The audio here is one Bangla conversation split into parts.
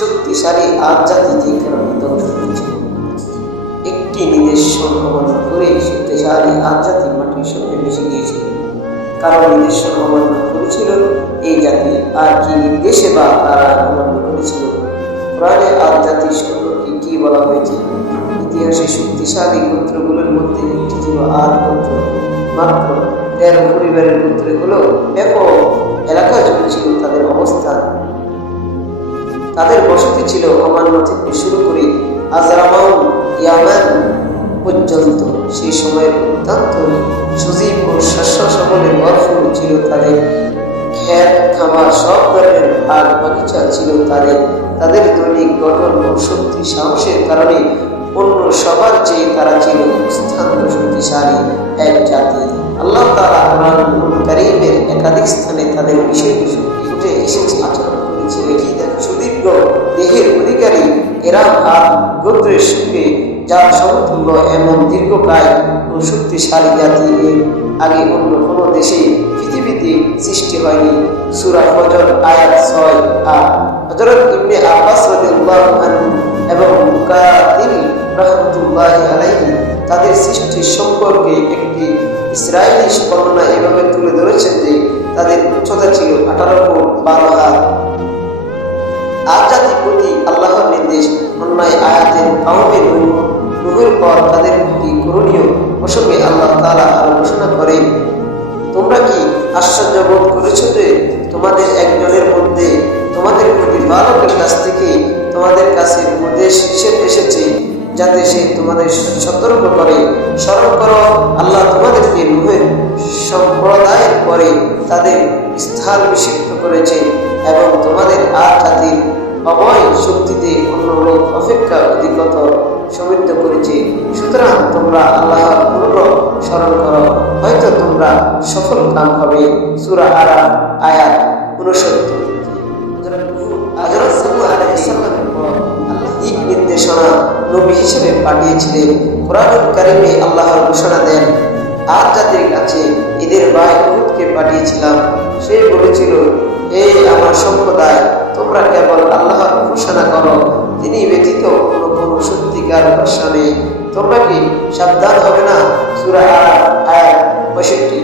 শক্তিশালী হয়েছিল একটি নিজস্ব অবমাননা করে শক্তিশালী জাতি মাটির সঙ্গে মিশে গিয়েছিল। কারণ নিজস্ব অবমাননা করেছিল এই জাতি, আর কি নির্দেশে বা তারা অবমাননা করেছিল আজ জাতির সম্পর্কে কি বলা হয়েছে? ইতিহাসে শক্তিশালী গোত্রগুলোর মধ্যে একটি ছিল আদ গোত্র। মাত্র তেরো পরিবারের গোত্রে হলেও ব্যাপক এলাকা জুড়ে ছিল তাদের অবস্থান। তাদের বসতি ছিল অমান্য থেকে শুরু করে ইয়ামান পর্যন্ত। সেই সময়ের অত্যন্ত সজীব ও শস্য সবলে ভরপুর ছিল তাদের খ্যাত খামার, সব ধরনের ভাগ বাগিচা ছিল তাদের। তাদের দৈনিক গঠন ও শক্তি সাহসের কারণে অন্য সবার চেয়ে তারা ছিল স্থান্ত শক্তিশালী এক জাতি। আল্লাহ তারা কারিমের একাধিক স্থানে তাদের বিষয়টি ফুটে এসেছে আচরণ। করেছে সুদীর্ঘ দেহের অধিকারী এরা আর গোত্রের সঙ্গে, যার সমতুল্য এমন দীর্ঘকায় ও শক্তিশালী জাতি আগে অন্য কোনো দেশে পৃথিবীতে সৃষ্টি হয়নি। সুরা আয়াত ছয় আট হজরত আব্বাস এবং আলাইহি তাদের সৃষ্টির সম্পর্কে একটি ইসরায়েলি বর্ণনা এভাবে তুলে ধরেছেন যে তাদের উচ্চতা ছিল আঠারো ফুট বারো হাত। জাতির প্রতি আল্লাহর নির্দেশ অন্যায় আয়াতের আহমেদ নুহের পর তাদের আল্লাহ তোমাদেরকে রুহের সম্প্রদায়ের পরে তাদের স্থান বিষিক্ত করেছে এবং তোমাদের আর জাতির অবয় শক্তিতে অন্য লোক অপেক্ষা অধিকতর সমৃদ্ধ করেছে, সুতরাং তোমরা আল্লাহর পুনর স্মরণ করো। হয়তো তোমরা সফল কাম হবে। সুরা আরা আয়াত উনসত্তর নির্দেশনা নবী হিসেবে পাঠিয়েছিলেন। কোরআনুল কারিমে আল্লাহর ঘোষণা দেন, আর যাদের কাছে এদের ভাই উহুদকে পাঠিয়েছিলাম, সে বলেছিল এই আমার সম্প্রদায়, তোমরা কেবল আল্লাহর ঘোষণা করো, তিনি ব্যতীত কোনো কোনো সত্যিকার ভরসা নেই তোমরা কি সাবধান হবে না? সুরা আয়াত পঁয়ষট্টি।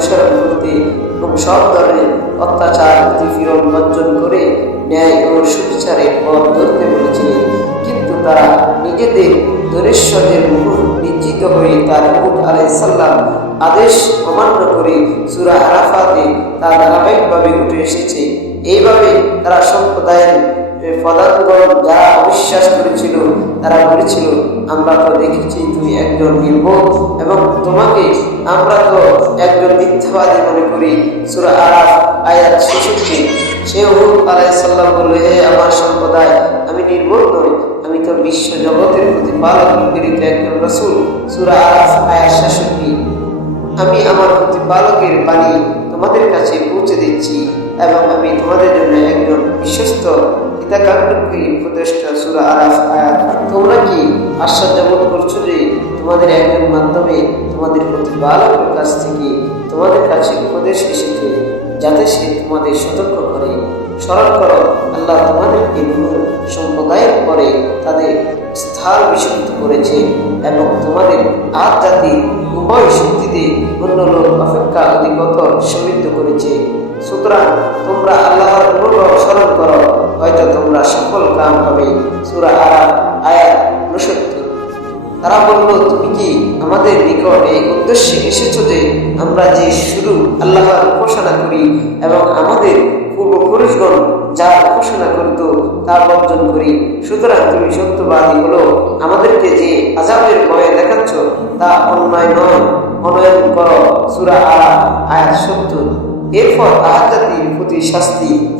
অনুসরণ করতে এবং সব ধরনের অত্যাচার প্রতিফিরন বর্জন করে ন্যায় ও সুবিচারের পথ ধরতে বলেছিলেন। কিন্তু তারা নিজেদের দরেশ্বরের মুখ নিশ্চিত হয়ে তার হুদ আলাইসাল্লাম আদেশ অমান্য করে সুরা আরাফাতে তা ধারাবাহিকভাবে উঠে এসেছে। এইভাবে তারা সম্প্রদায়ের যারা অবিশ্বাস করেছিল, তারা বলেছিল, আমরা তো দেখেছি তুমি একজন নির্বোধ এবং তোমাকে আমরা তো একজন মিথ্যাবাদী মনে করি। সুরা আরাফ, আয়াত ছেষট্টি। সে হুদ আলাইসাল্লাম বলল হে আমার সম্প্রদায়, আমি নির্বোধ নই। আমি তো বিশ্ব জগতের প্রতিপালক প্রেরিত একজন রসুল। সুরা আরাফ, আয়াত ছেষট্টি। আমি আমার প্রতি প্রতিপালকের বাণী তোমাদের কাছে পৌঁছে দিচ্ছি। এবং আমি তোমাদের জন্য একজন বিশ্বস্ত হিতাকাঙ্ক্ষী উপদেষ্টা সুরা আয়াত। তোমরা কি আশ্বাস যেমন করছ যে তোমাদের একজন মাধ্যমে তোমাদের প্রতি প্রতিপালকের কাছ থেকে তোমাদের কাছে উপদেশ এসেছে যাতে সে তোমাদের সতর্ক করে? স্মরণ করো আল্লাহ তোমাদেরকে নূর সম্প্রদায়ের পরে তাদের স্থান বিশুদ্ধ করেছে এবং তোমাদের আজ জাতি উভয় শক্তিতে অন্য লোক অপেক্ষা অধিকতর সমৃদ্ধ করেছে। সুতরাং তোমরা আল্লাহর অনুভব স্মরণ করো, হয়তো তোমরা সফল কাম হবে। সুরা আরা আয়াত উনসত্তর তারা বলল, তুমি কি আমাদের নিকট এই উদ্দেশ্যে এসেছ যে আমরা যে শুরু আল্লাহর উপাসনা করি এবং আমাদের করত তা বর্জন করি। সুতরাং তুমি সত্যবাদী হলো। আমাদেরকে যে আজাবের ভয়ে দেখাচ্ছ, তা অন্যায় নয়। অনয়ন করো। সুরা আরা আয়াত সত্তর। এরপর আহাত জাতির প্রতি শাস্তি।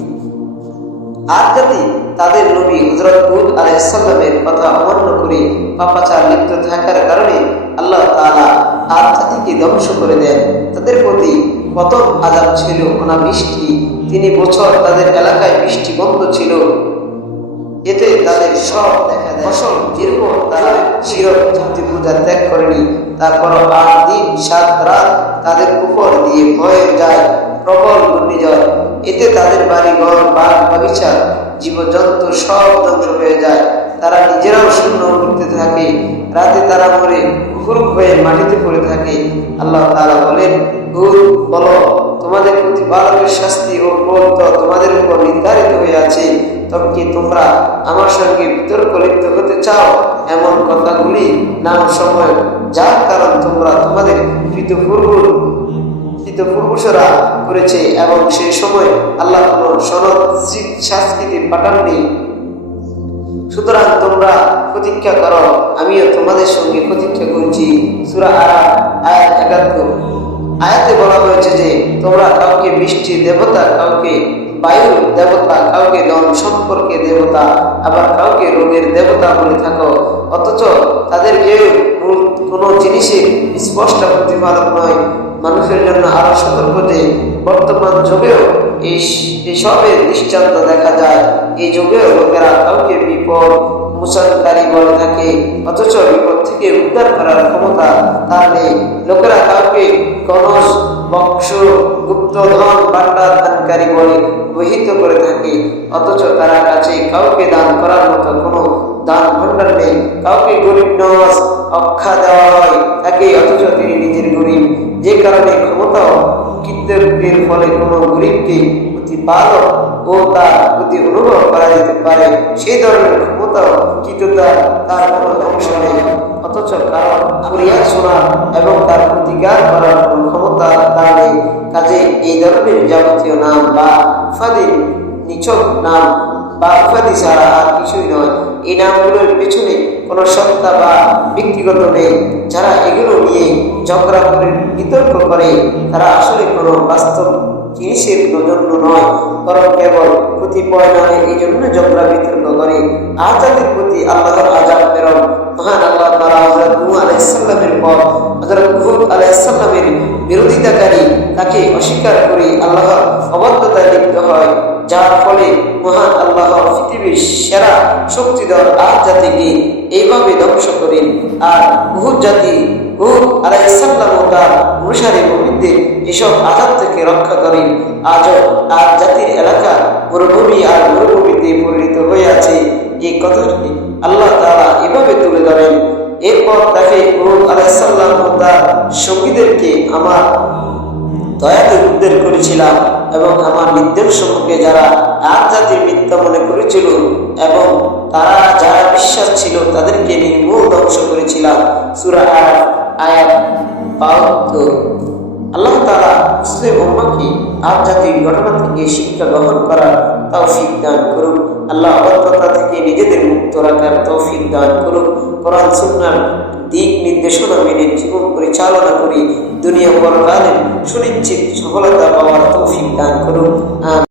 আর জাতি তাদের নবী হজরত হুদ আলাইসাল্লামের কথা অমান্য করে পাপাচার লিপ্ত থাকার কারণে আল্লাহ তাআলা আর জাতিকে ধ্বংস করে দেন। তাদের প্রতি প্রথম আজাব ছিল অনাবৃষ্টি তিনি বছর তাদের এলাকায় বৃষ্টি বন্ধ ছিল। এতে তাদের সব দেখা দেয় ফসল যেরকম তারা শিরক জাতি পূজা ত্যাগ করেনি তারপর আট দিন, সাত রাত তাদের উপর দিয়ে ভয়ে যায় প্রবল ঘূর্ণিঝড়। এতে তাদের বাড়ি ঘর, বাগ, বাগিচা, জীবজন্তু সব ধ্বংস হয়ে যায়। তারা নিজেরাও শূন্য করতে থাকে। রাতে তারা মরে। কুরুক হয়ে মাটিতে পড়ে থাকে। আল্লাহ তাআলা বলেন হুদ বলো, তোমাদের প্রতি প্রতিপালকের শাস্তি ও ক্রোধ তো তোমাদের উপর নির্ধারিত হয়ে আছে। তবে কি তোমরা আমার সঙ্গে বিতর্ক লিপ্ত হতে চাও? এমন কথাগুলি নাম সময়। যার কারণ তোমরা তোমাদের পিতপূর্ব পিতপূর্বসরা করেছে এবং সেই সময় আল্লাহ কোনো সনদ শাস্তিতে পাঠাননি। সুতরাং তোমরা প্রতীক্ষা করো, আমিও তোমাদের সঙ্গে প্রতীক্ষা করছি। সুরা আরা আয়াত একাত্তর। আয়াতে বলা হয়েছে যে, তোমরা কাউকে বৃষ্টি দেবতা, কাউকে বায়ু দেবতা কাউকে ধন সম্পর্কে দেবতা, আবার কাউকে রোগের দেবতা বলে থাকো। অথচ তাদের কেউ কোনো জিনিসের স্পষ্ট প্রতিপাদক নয়। মানুষের জন্য আরও সতর্ক যে বর্তমান যুগেও এই এসবের দৃষ্টান্ত দেখা যায়। এই যুগেও লোকেরা কাউকে বিপদ মুসলকারী বলে থাকে। অথচ বিপদ থেকে উদ্ধার করার ক্ষমতা তার নেই। লোকেরা কাউকে গণস বংশ গুপ্তধন ভান্ডার দানকারী বলে অভিহিত করে থাকে। অথচ তারা কাছে কাউকে দান করার মতো কোনো দান ভান্ডার নেই। কাউকে গরিব নওয়াজ অক্ষা দেওয়া হয় তাকে। অথচ তিনি নিজের গরিব, যে কারণে ক্ষমতা ও ফলে কোনো গরিবকে প্রতিপালক ও তার প্রতি অনুভব করা যেতে পারে। সেই ধরনের ক্ষমতা ও কৃতজ্ঞতা তার কোনো অংশ নেই। অথচ কারণ ফরিয়াদ শোনার এবং তার প্রতিকার করার ধরনের যাবতীয় নাম বা উপাধি নিছক নাম বা উপাধি ছাড়া আর কিছুই নয়। এই নামগুলোর পেছনে কোনো সত্তা বা ব্যক্তিগত নেই। যারা এগুলো নিয়ে ঝগড়া করে বিতর্ক করে, তারা আসলে কোনো বাস্তব জিনিসের জন্য নয়, বরং কেবল কতিপয় নয় এই জন্য ঝগড়া বিতর্ক করে। আর তাদের প্রতি আল্লাহর আজাব প্রেরণ। মহান আল্লাহ তারা হজরত নূহ আলাইসাল্লামের পর হজরত হুদ আলাইসাল্লামের বিরোধিতাকারী তাকে অস্বীকার করে, আল্লাহর অবদ্ধতায় লিপ্ত হয়। যার ফলে মহান আল্লাহ পৃথিবীর সেরা শক্তিধর আর জাতিকে এইভাবে ধ্বংস করেন। আর বহু জাতি হুদ তার অনুসারী মুমিনদের এসব আঘাত থেকে রক্ষা করেন। আজও আর জাতির এলাকা মরুভূমি আর মরুভূমিতে পরিণত হয়ে আছে। এই কথাটি আল্লাহ তাআলা এভাবে তুলে ধরেন। এরপর তাকে হুদ তার সঙ্গীদেরকে আমার দয়াতে উদ্ধার করেছিলাম এবং আমার মৃত্যুর সম্মুখে যারা জাতির মিথ্যা মনে করেছিল এবং তারা যারা বিশ্বাস ছিল তাদেরকে নির্মূল ধ্বংস করেছিলাম। সুরা আয়াত আল্লাহ তালা মুসলিম উম্মাকে আধ্যাত্মিক ঘটনা থেকে শিক্ষা গ্রহণ করার তৌফিক দান করুন আল্লাহ অবদ্ধতা থেকে নিজেদের মুক্ত রাখার তৌফিক দান করুন কোরআন, সুন্নার দিক নির্দেশনা মেনে জীবন পরিচালনা করি দুনিয়া পরকালে সুনিশ্চিত সফলতা পাওয়ার তৌফিক দান করুন